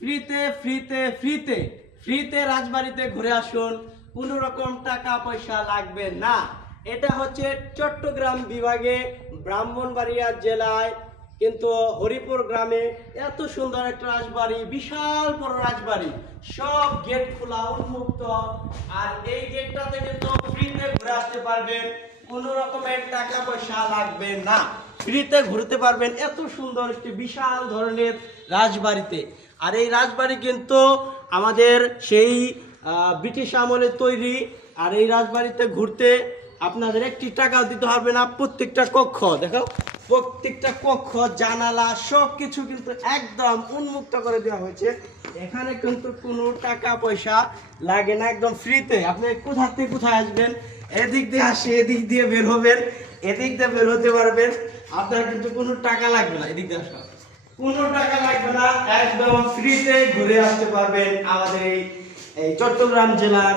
ফ্রিতে ফ্রিতে ফ্রিতে ফ্রিতে রাজবাড়িতে ঘুরে আসুন, কোনো রকম টাকা পয়সা লাগবে না। এটা হচ্ছে চট্টগ্রাম বিভাগে ব্রাহ্মণবাড়িয়া জেলায় কিন্তু হরিপুর গ্রামে এত সুন্দর একটা রাজবাড়ি, বিশাল বড় রাজবাড়ি, সব গেট খোলা উন্মুক্ত। আর এই গেটটাতে কিন্তু ফ্রিতে ঘুরে আসতে পারবেন, কোনো রকমের টাকা পয়সা লাগবে না। ফ্রিতে ঘুরতে পারবেন এত সুন্দর একটি বিশাল ধরনের রাজবাড়িতে। আর এই রাজবাড়ি কিন্তু আমাদের সেই ব্রিটিশ আমলে তৈরি। আর এই রাজবাড়িতে ঘুরতে আপনাদের একটি টাকাও দিতে হবে না। প্রত্যেকটা কক্ষ দেখো, প্রত্যেকটা কক্ষ জানালা সব কিছু কিন্তু একদম উন্মুক্ত করে দেওয়া হয়েছে। এখানে কিন্তু কোনো টাকা পয়সা লাগে না, একদম ফ্রিতে। আপনি কোথা থেকে কোথায় আসবেন, এদিক দিয়ে আসে এদিক দিয়ে বের হবেন, এদিক দিয়ে বের হতে পারবেন, আপনার কিন্তু কোনো টাকা লাগবে না। এদিক দিয়ে আসা কোনো টাকা লাগবে না, একদম ফ্রিতে ঘুরে আসতে পারবেন আমাদের এই চট্টগ্রাম জেলার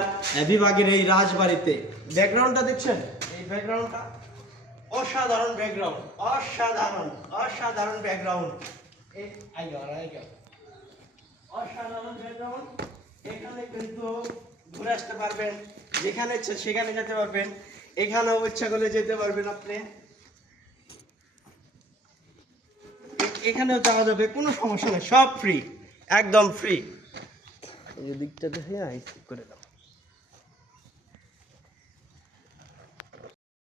বিভাগের এই রাজবাড়িতে। ব্যাকগ্রাউন্ডটা দেখছেন, এই ব্যাকগ্রাউন্ডটা অসাধারণ ব্যাকগ্রাউন্ড, অসাধারণ অসাধারণ ব্যাকগ্রাউন্ড, অসাধারণ ব্যাকগ্রাউন্ড। এখানে কিন্তু ঘুরে আসতে পারবেন, যেখানে ইচ্ছা সেখানে যেতে পারবেন, এখানেও ইচ্ছা করলে যেতে পারবেন আপনি, এখানেও যাওয়া যাবে, কোনো সমস্যা নেই, সব ফ্রি, একদম ফ্রি। এই দিকটা দেখে করে দাও।